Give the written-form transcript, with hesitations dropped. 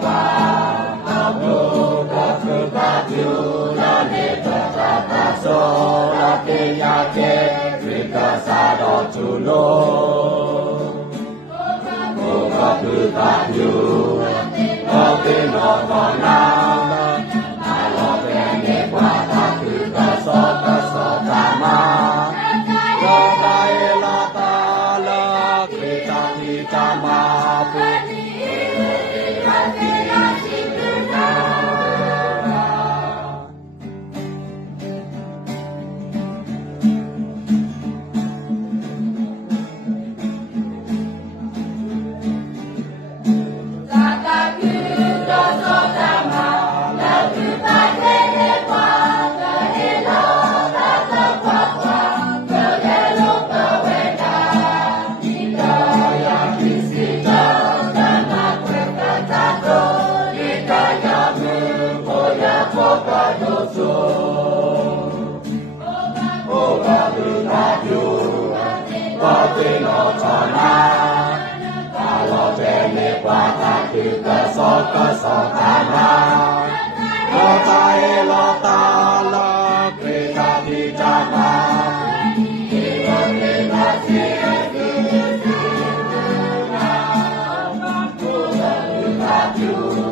kwa abdo kakakyu la ne ta so la te ya ke rika sa do tu lo o kakakyu o te no na lo pe ne kwa ta so ta ma lo dai la ta la kita ma pu so ta ma lo ta la kita ti ta ma lo te la ti tu na ku la